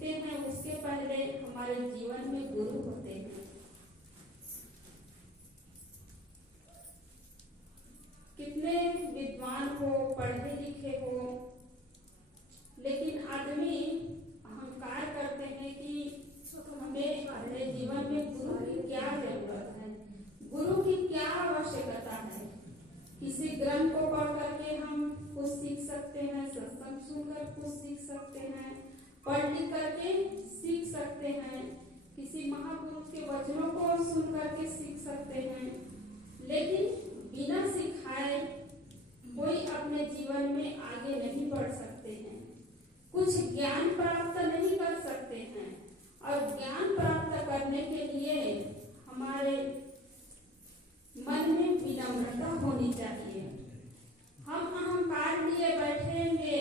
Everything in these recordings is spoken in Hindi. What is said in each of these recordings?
सीखते हैं उसके पहले हमारे जीवन में गुरु होते हैं। कितने विद्वान हो, पढ़े लिखे हो, लेकिन आदमी अहंकार करते हैं कि हमें अपने जीवन में गुरु की क्या जरूरत है, गुरु की क्या आवश्यकता है। किसी ग्रंथ को पढ़ करके हम कुछ सीख सकते हैं, सत्संग सुनकर कुछ सीख सकते हैं, पढ़ लिख करके सीख सकते हैं, किसी महापुरुष के वचनों को सुन करके सीख सकते हैं, लेकिन बिना सिखाए कोई अपने जीवन में आगे नहीं बढ़ सकते हैं, कुछ ज्ञान प्राप्त नहीं कर सकते हैं। और ज्ञान प्राप्त करने के लिए हमारे मन में विनम्रता होनी चाहिए। हम अहंकार लिए बैठेंगे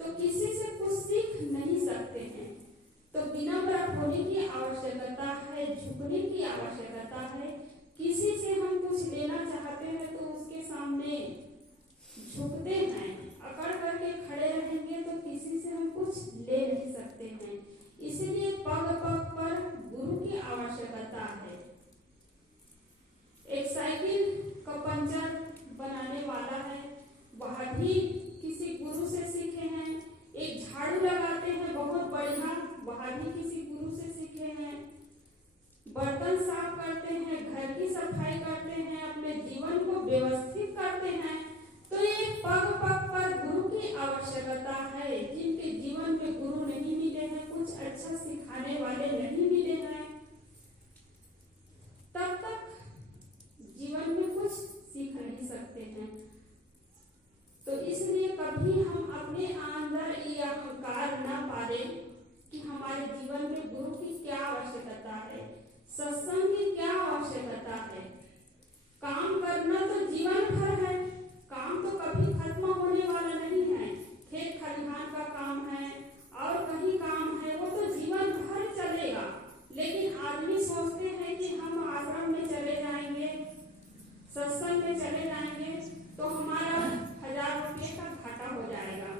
तो किसी से कुछ सीख नहीं सकते हैं। तो विनम्र होने की आवश्यकता है, झुकने की आवश्यकता है। किसी से हम कुछ लेना चाहते हैं तो उसके सामने झुकते हैं, अकड़ करके खड़े रहेंगे तो किसी से हम कुछ ले नहीं सकते हैं। इसलिए पग पग पर गुरु की आवश्यकता है। एक साइकिल का पंचर बनाने वाला है, वह भी किसी गुरु से सीखे हैं। एक झाड़ू लगाते हैं बहुत बढ़िया, वह भी किसी गुरु से सीखे हैं। बर्तन साफ करते हैं, घर की सफाई करते हैं, अपने जीवन को व्यवस्थित करते हैं, तो ये पग पग पर गुरु की आवश्यकता है। जिनके जीवन में गुरु नहीं मिले हैं, कुछ अच्छा सिखाने वाले नहीं मिले हैं, तब तक जीवन में कुछ सीख नहीं सकते हैं। तो इसलिए कभी हम अपने अंदर ये अहंकार न पालें कि हमारे जीवन में गुरु की क्या आवश्यकता है, सत्संग की क्या आवश्यकता है। काम करना तो जीवन भर है, काम तो कभी खत्म होने वाला नहीं है। खेत खलिहान का काम है और कहीं काम है, वो तो जीवन भर चलेगा। लेकिन आदमी सोचते हैं कि हम आश्रम में चले जाएंगे, सत्संग में चले जाएंगे तो हमारा 1000 रुपये का घाटा हो जाएगा।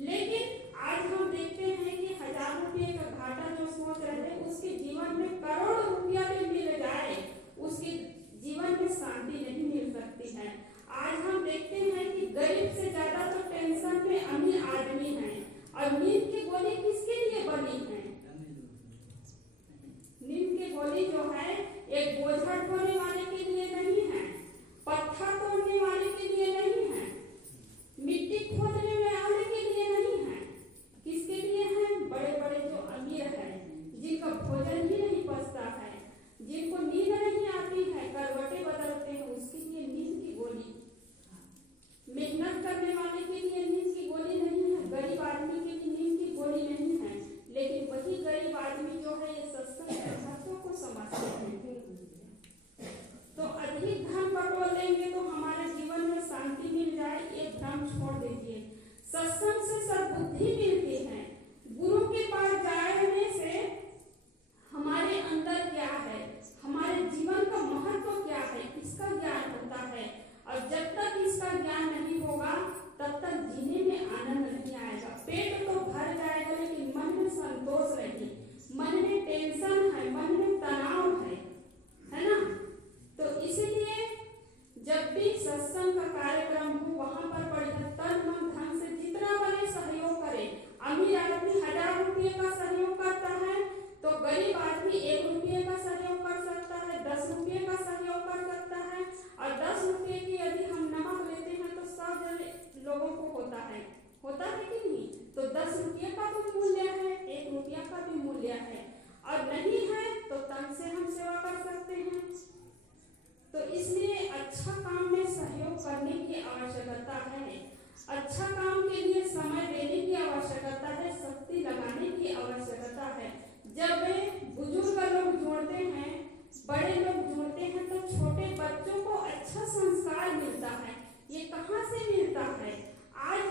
लेकिन आज हम देखते हैं कि 1000 रुपये का घाटा जो सोच रहे थे, उसके जीवन में करोड़ रुपया भी मिल जाए, उसके जीवन में शांति नहीं मिल सकती है। आज हम देखते हैं कि गरीब से ज्यादा तो टेंशन में अमीर आदमी है। और नींद की गोली किसके लिए बनी है? नींद की गोली जो है एक बोझा ढोने वाले के लिए नहीं है, पत्थर तोड़ने वाले के लिए नहीं है, मिट्टी खोदने वाले के लिए नहीं है। किसके लिए है? बड़े बड़े जो अमीर है, जिनका भोजन ही नहीं पचता है, जिनको नींद नहीं आती है, करवटें बदलते हैं, उसके लिए नींद की गोली। मेहनत करने वाले के लिए नींद की गोली नहीं है, गरीब आदमी के लिए नींद की गोली नहीं है। लेकिन वही गरीब आदमी जो है ये सत्संग के महत्व को समझते हैं। तो अधिक धन बटोर लेंगे तो हमारे जीवन में शांति मिल जाए, ये भ्रम छोड़ दीजिए। सत्संग से सद्बुद्धि मिलती है। गुरु के पास जाने से हमारे अंदर क्या है, हमारे जीवन का महत्व क्या है, इसका ज्ञान होता है। और जब तक इसका ज्ञान नहीं होगा तब तक जीने में आनंद नहीं आएगा। पेट तो भर जाएगा लेकिन मन में संतोष नहीं, मन में टेंशन है, मन में तनाव है ना। तो इसलिए जब भी सत्संग का कार्यक्रम हो वहां पर बढ़िया तन मन धन से जितना बने सहयोग करे। अमीर आदमी 1000 रुपये का सहयोग करता है तो गरीब आदमी 1 रुपये का सहयोग कर सकता है, 10 रुपये का सहयोग कर सकता है। और 10 रुपये की यदि हम नमक लेते हैं तो 100 लोगों को होता है कि नहीं? तो 10 रुपये का भी मूल्य है, 1 रुपया का भी मूल्य है। और नहीं है तो तन से हम सेवा कर सकते हैं। तो इसलिए अच्छा काम में सहयोग करने की आवश्यकता है, अच्छा काम के लिए समय देने की आवश्यकता है, शक्ति लगाने की आवश्यकता है। जब बुजुर्ग लोग जोड़ते हैं, बड़े लोग जोड़ते हैं तो छोटे बच्चों को अच्छा संस्कार मिलता है। ये कहाँ से मिलता है? आज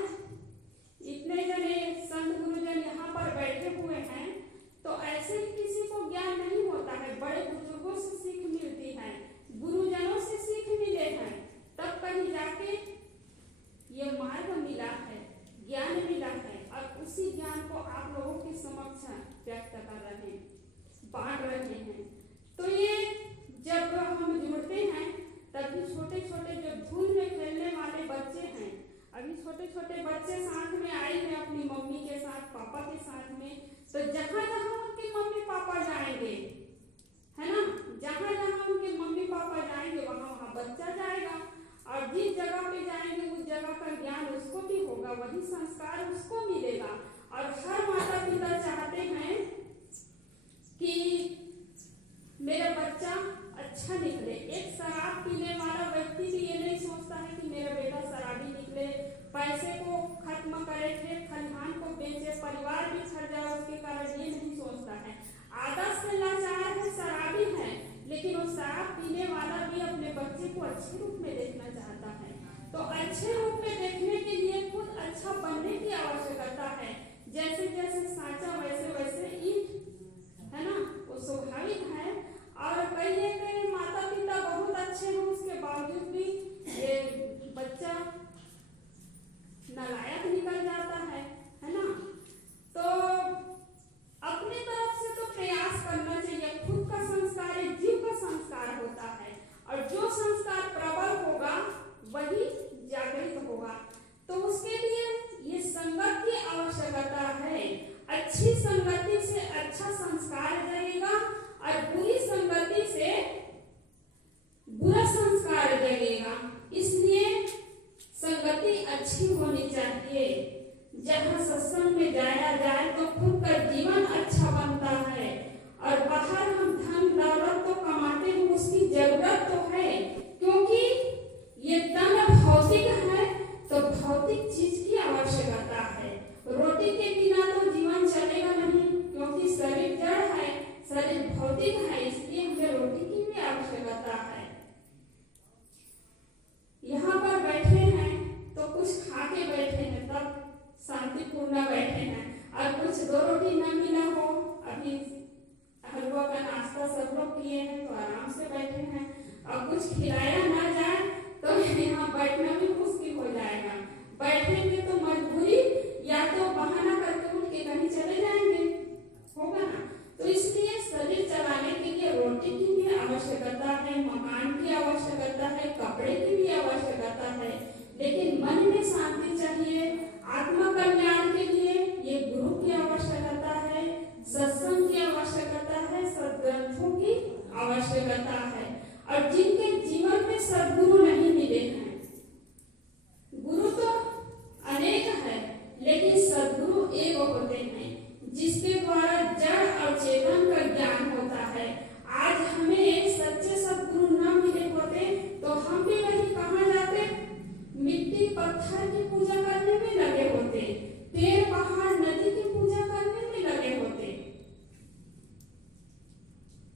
इतने जने संत गुरुजन यहाँ पर बैठे हुए हैं तो ऐसे ही किसी को ज्ञान नहीं होता है। बड़े बुजुर्गों से सीख मिलती है, गुरुजनों से सीख मिले हैं, तब कहीं जाके ये मार्ग मिला है, ज्ञान मिला है। और उसी ज्ञान को आप लोगों के समक्ष तो जहाँ जहाँ उनके मम्मी पापा जाएंगे, है ना, जहाँ जहाँ उनके मम्मी पापा जाएंगे वहाँ वहाँ बच्चा जाएगा, और जिस जगह पे जाएंगे उस जगह का ज्ञान उसको भी होगा, वही संस्कार उसको मिलेगा। और हर माता पिता चाहते हैं कि मेरा बच्चा अच्छा निकले। एक शराब पीने वाला व्यक्ति भी ये नहीं सोचता है कि मेरा बेटा शराबी निकले, पैसे को खत्म करे, खेत खलिहान को बेचे, परिवार भी छट जाए उसके कारण, ये नहीं सोचता है। आदत से लाचार है, शराबी है, लेकिन वो शराब पीने वाला भी अपने बच्चे को अच्छे रूप में देखना चाहता है। तो अच्छे रूप में देखने के लिए खुद अच्छा बनने की आवश्यकता है। जैसे जैसे साँचा वैसे वैसे ईंट, है ना, वो स्वाभाविक है। और कई माता पिता बहुत अच्छे हैं, उसके बावजूद भी ये बच्चा नालायक निकल जाता है ना। तो अपनी तरफ से तो प्रयास करना चाहिए। खुद का संस्कार एक जीव का संस्कार होता है, और जो संस्कार प्रबल होगा वही जागृत होगा। तो उसके लिए ये संगत की आवश्यकता है। अच्छी संगति से अच्छा संस्कार जगेगा, और बुरी संगति से बुरा संस्कार जगेगा। इसलिए संगति अच्छी होनी चाहिए। जहाँ सत्संग में जाया जाए तो खुद का जीवन अच्छा बनता है, और बाहर हम धन दौलत तो कमाते हैं, उसकी जरूरत तो है, क्योंकि ये तन भौतिक है, तो भौतिक चीज की आवश्यकता है। रोटी के बिना तो जीवन चलेगा नहीं, क्योंकि शरीर जड़ है, शरीर भौतिक है, इसलिए हमें रोटी की भी आवश्यकता है। यहाँ पर बैठे हैं तो कुछ खा के बैठे हैं, तब शांतिपूर्ण बैठे हैं, और कुछ 2 रोटी न मिला हो, अभी हलवा का नाश्ता सब लोग किए हैं तो आराम से बैठे हैं, और कुछ खिलाया ना जाए तो यहाँ बैठना भी मुश्किल हो जाएगा। बैठेंगे तो मजबूरी, या तो बहाना करके उठ के कहीं चले जाएंगे, होगा ना। तो इसलिए शरीर चलाने के लिए रोटी की भी आवश्यकता है, मकान की आवश्यकता है, कपड़े की भी आवश्यकता है, लेकिन मन में शांति चाहिए। आत्मा कल्याण के लिए ये गुरु की आवश्यकता है, सत्संग की आवश्यकता है, सद्ग्रंथों की आवश्यकता है। और जिनके जीवन में सद्गुरु नहीं मिले हैं, गुरु तो अनेक है, लेकिन सद्गुरु एक होते हैं, जिसके द्वारा जड़ और चेतन का ज्ञान होता है। आज हमें सच्चे सद्गुरु न मिले होते तो हम भी वही कहाँ जाते, मिट्टी पत्थर की पूजा करने में लगे होते, पेड़ पहाड़ नदी की पूजा करने में लगे होते।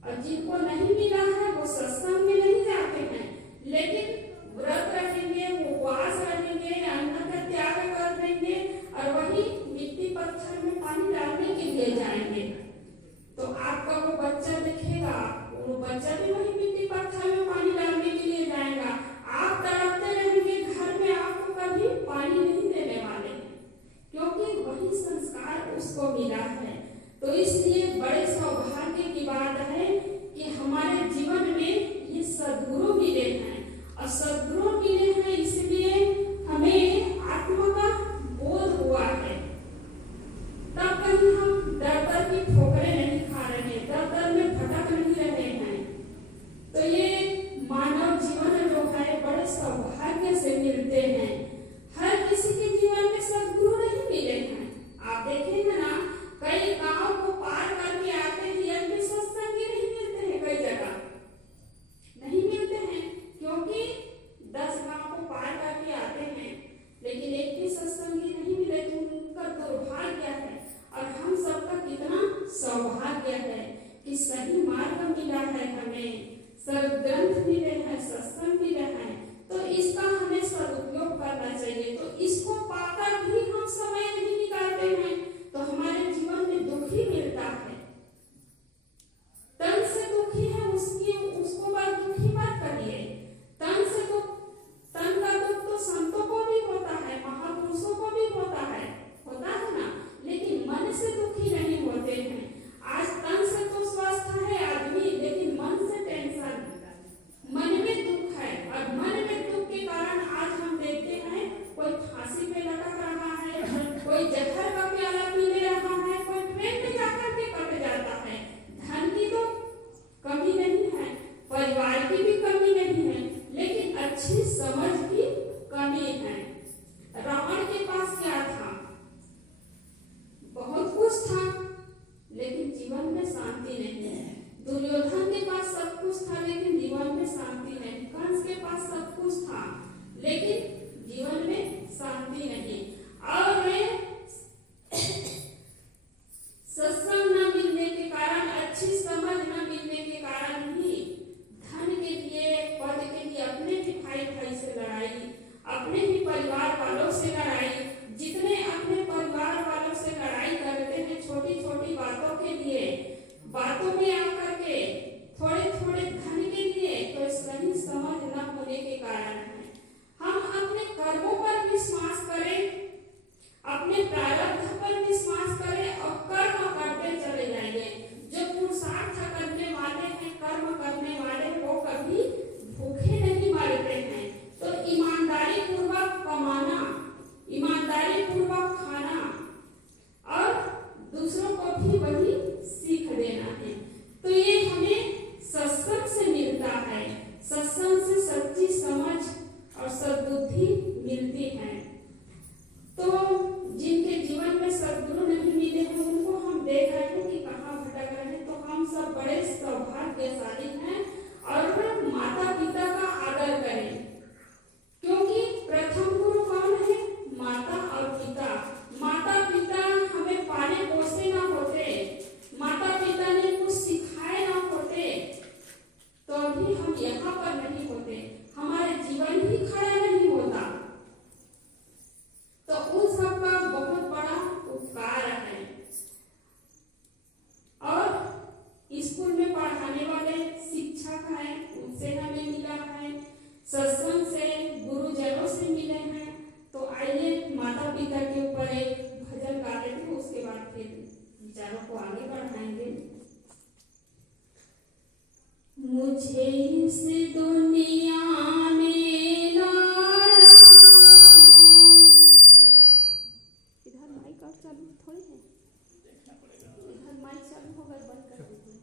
और जिनको नहीं मिला है वो सत्संग में नहीं जाते हैं, लेकिन व्रत रहेंगे, उपवास रहेंगे, अन्न का त्याग कर देंगे, और वही मिट्टी पत्थर में पानी डालने के लिए जाएंगे। तो आपका वो बच्चा दिखेगा, वो बच्चा भी वही मिट्टी पत्थर में पानी डालने के लिए जाएगा। आप तड़पते रहेंगे घर में, आपको कभी पानी नहीं देने वाले, क्योंकि वही संस्कार उसको मिला है। तो इसलिए बड़े सौभाग्य की बात है कि हमारे जीवन में ये सद्गुरु मिले हैं, और सद्गुरु मिले हैं इसलिए हमें आत्मा का बोध हुआ है। तब कहीं हम दर दर की ठोकरें नहीं खा रहे, दर दर में भटक नहीं रहे हैं। तो ये मानव जीवन जो है बड़े सौभाग्य से मिलते हैं। हर किसी के जीवन में सद्गुरु नहीं मिले हैं। आप देखेंगे ना, कई गांव को पार करके आते हैं, एक भी सत्संगी नहीं मिलते हैं, कई जगह नहीं मिलते हैं, क्योंकि 10 गांव को पार करके आते हैं, लेकिन एक भी सत्संगी नहीं मिले। तो उनका दुर्भाग्य है, और हम सबका कितना सौभाग्य है कि सही मार्ग मिला है, हमें सद्ग्रंथ मिले हैं, सत्संग मिले हैं। तो इसका हमें सदुपयोग करना चाहिए। तो इसको पाकर भी हम समय नहीं निकालते हैं तो हमारे जीवन में दुख ही मिलता है। तन से दुखी है उसको बात दुखी मत करिए। तन से तो तन का दुख तो संतों को भी होता है, महापुरुषों को भी होता है ना, लेकिन मन से दुखी नहीं होते हैं। आज तन से तो स्वस्थ है आदमी, लेकिन मन से टेंशन, मन में दुख है, और मन में दुख के कारण आज हम देखते हैं कोई फांसी पे वही सीख देना है। तो ये हमें सत्संग से मिलता है। सत्संग से सच्ची समझ और सद्बुद्धि मिलती है। तो जिनके जीवन में सद्गुरु नहीं मिले हैं उनको हम देख रहे हैं कि कहाँ भटक रहे हैं। तो हम सब बड़े सौभाग्यशाली हैं और माता पिता का आदर करें, क्योंकि प्रथम गुरु कौन है? माता और पिता। माता पिता हमें पाले पोसे ना होते, माता पिता ने कुछ सिखाए ना होते, तो अभी हम यहाँ पर नहीं होते, हमारे जीवन ही खड़ा नहीं होता। तो उन सबका बहुत बड़ा उपकार है। और स्कूल में पढ़ाने वाले शिक्षक हैं, उनसे हमें मिला है, सत्संग से गुरुजनों से मिले हैं। तो आइए माता पिता के ऊपर एक भजन गा लेते हैं, उसके बाद फिर विचारों को आगे बढ़ाएंगे। मुझे इस दुनिया में लाया, इधर माइक और चालू थोड़ी है, इधर माइक चालू होगा, बंद कर दीजिए।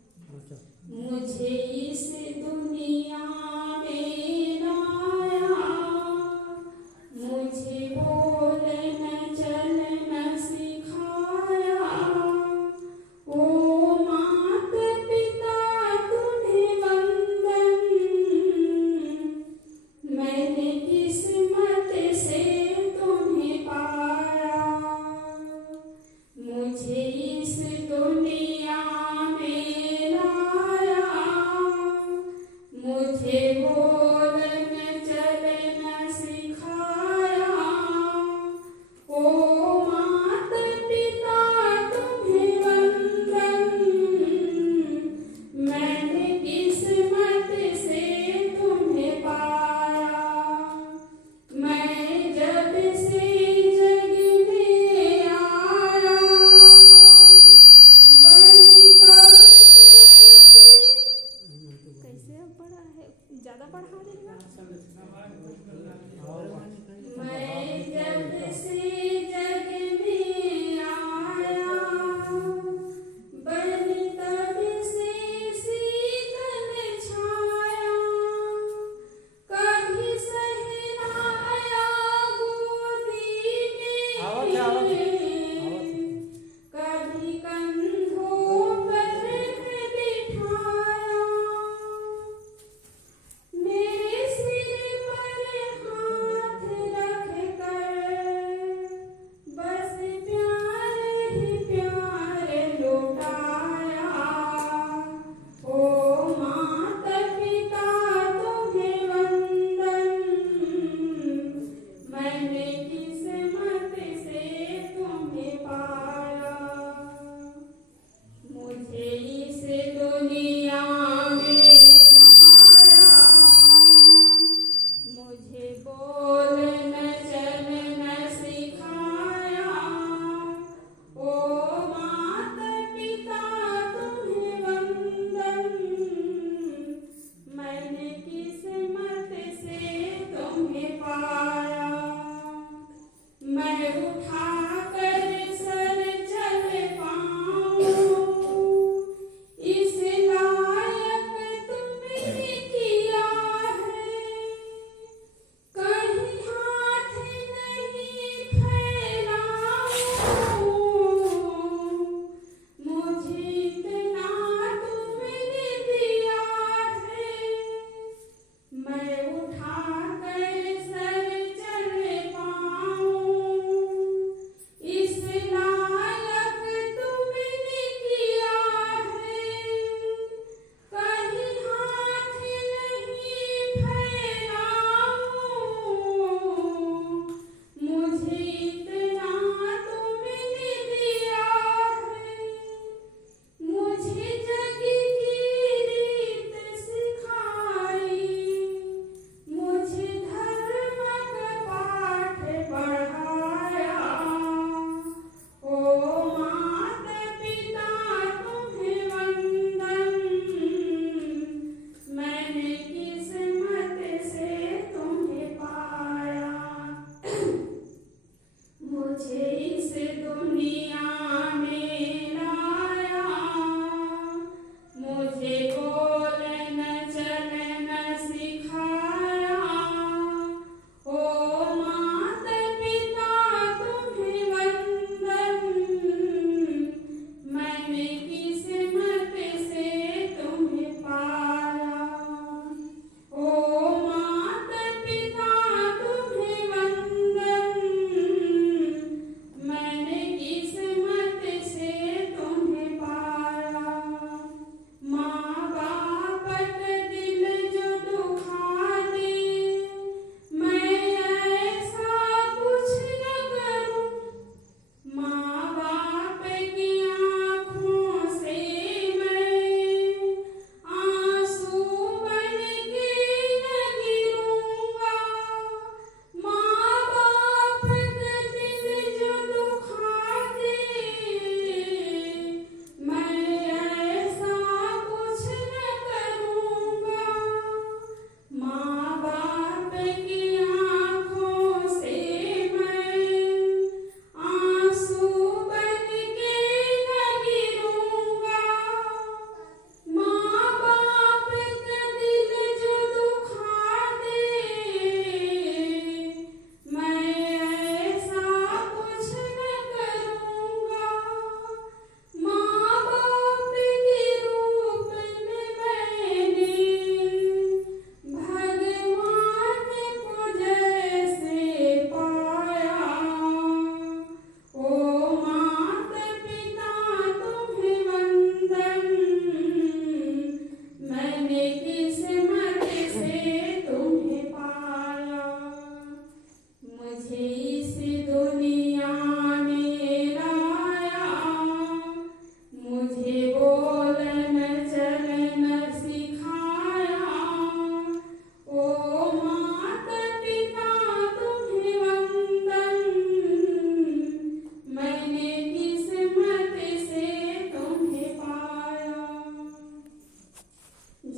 मुझे इस दुनिया में लाया, मुझे बोलना चलना सिखाया। ओ माता पिता तुम्हें वंदन, मैंने किस्मत से तुम्हें पाया। मुझे इस दुनिया में लाया,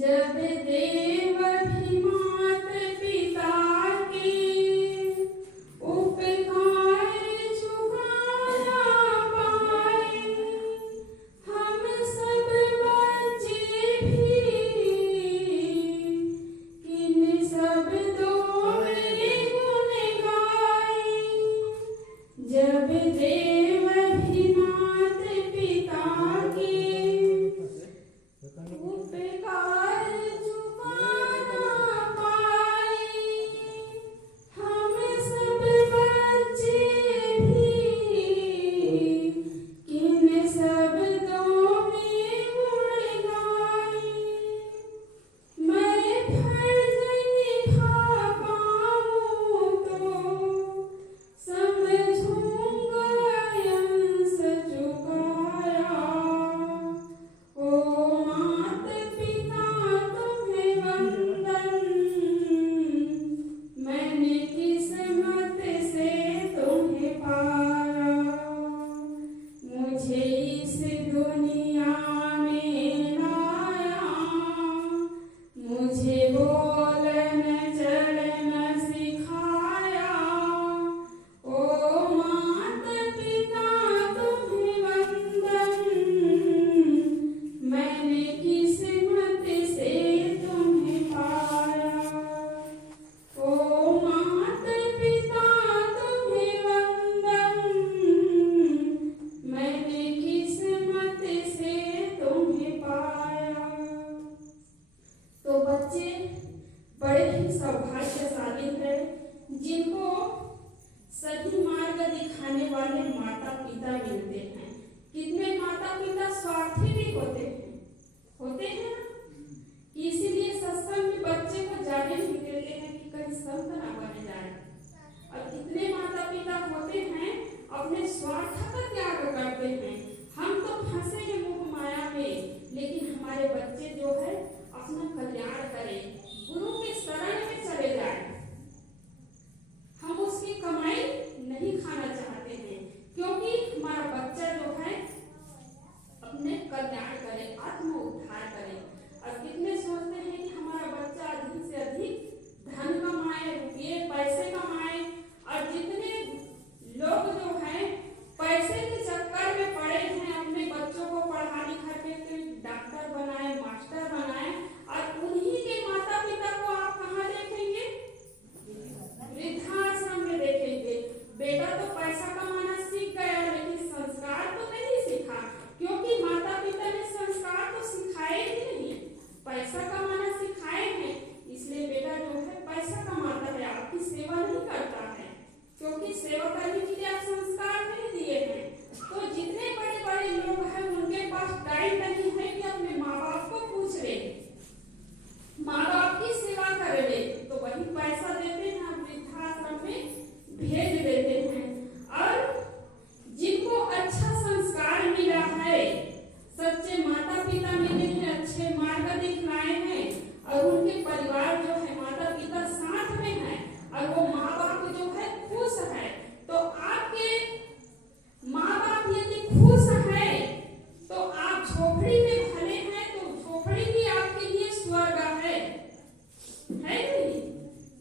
जब देव भी मात पिता के उपकार चुका ना पाए, हम सब बच्चे भी किन शब्दों में गुण गाए। जब देव भी मात पिता के उपकार चुका ना पाए, हम सब बच्चे भी किन शब्दों में गुण गाए। मैं फर्ज निभा पाऊं तो समझूंगा अंश चुकाया। ओ मात पिता तुम्हें वंदन, मैंने किस्मत से तुम्हें पाया। मुझे इस दुनिया में लाया, मुझे बोलन चलन सिखाया। ओ मात पिता तुम्हें वंदन, मैंने किस्मत से तुम्हें पाया। ओ मात पिता तुम्हें वंदन, मैंने किस्मत से तुम्हें पाया। तो बच्चे बड़े ही सौभाग्यशाली हैं जिनको सही मार्ग दिखाने वाले माता पिता मिलते हैं। कितने माता पिता स्वार्थी भी होते हैं ना, इसीलिए सत्संग में बच्चे को जाने नहीं देते हैं कि कहीं संत ना बने जाए। और कितने माता पिता होते हैं अपने स्वार्थ का त्याग करते हैं। हम तो फंसे हैं मोह माया में, लेकिन हमारे बच्चे जो है अपना कल्याण करें, गुरु के शरण में चले जाए। हम उसकी कमाई नहीं खाना चाहते हैं, क्योंकि हमारा बच्चा जो है अपने कल्याण करे, आत्म उद्धार करे। और कितने सोचते हैं कि हमारा बच्चा अधिक से अधिक धन कमाए, रुपये पैसे कमाए। और जितने लोग जो हैं पैसे के चक्कर में पड़े हैं, अपने बच्चों को पढ़ा लिखा के डॉक्टर बनाए, मास्टर बनाए, और उन्हीं के माता पिता को आप कहाँ देखेंगे? वृद्धाश्रम में देखेंगे। बेटा तो पैसा कमाना सीख गया, लेकिन संस्कार तो नहीं सीखा, क्योंकि माता पिता ने संस्कार तो सिखाए ही नहीं, पैसा कमाना सिखाए हैं। इसलिए बेटा जो है पैसा कमाता है, आपकी सेवा नहीं करता है, क्योंकि सेवा करने के लिए आप संस्कार नहीं दिए हैं। तो जितने बड़े बड़े लोग हैं उनके पास टाइम नहीं है कि अपने माँ बाप को पूछ ले, माँ बाप की सेवा कर ले, तो वही पैसा देते हैं, वृद्धाश्रम में भेज देते हैं। और जिनको अच्छा संस्कार मिला है, सच्चे माता पिता मिले हैं, अच्छे मार्ग दिखलाए हैं, और उनके परिवार जो है माता पिता साथ में है, और वो माँ बाप जो है खुश है। तो आपके माँ बाप यदि खुश है तो आप झोपड़ी में भले हैं, तो झोपड़ी भी आपके लिए स्वर्ग है नहीं?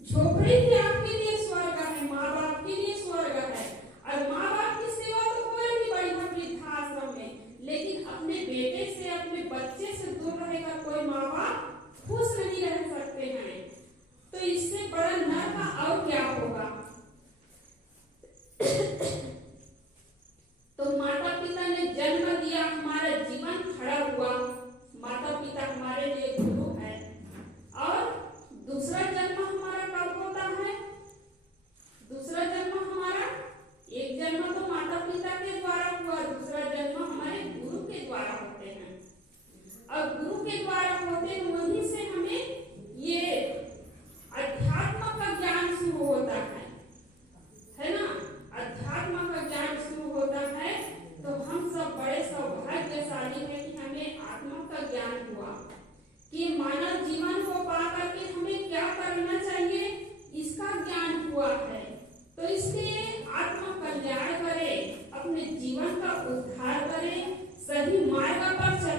झोपड़ी भी आपके लिए स्वर्ग है, माँ बाप के लिए स्वर्ग है। और माँ बाप की सेवा तो कोई भी बड़ी वृद्धाश्रम में, लेकिन अपने बेटे से, अपने बच्चे से दूर रहेगा कोई माँ बाप खुश नहीं रह सकते हैं। तो इससे बड़ा नरक और क्या होगा? तो माता पिता ने जन्म दिया, हमारा जीवन खड़ा हुआ। माता पिता हमारे लिए गुरु है। और दूसरा जन्म हमारा कब होता है? दूसरा जन्म हमारा, एक जन्म तो माता पिता के द्वारा हुआ, दूसरा जन्म हमारे गुरु के द्वारा होते हैं। और गुरु के द्वारा होते हैं, वहीं से हमें ये अध्यात्म का ज्ञान शुरू होता है ना? अध्यात्म का ज्ञान शुरू होता है। तो हम सब बड़े सौभाग्यशाली हैं कि हमें आत्मा का ज्ञान हुआ, कि मानव जीवन को पा करके हमें क्या करना चाहिए, इसका ज्ञान हुआ है। तो इसलिए आत्म कल्याण करें, अपने जीवन का उद्धार करें, सही मार्ग पर चलें।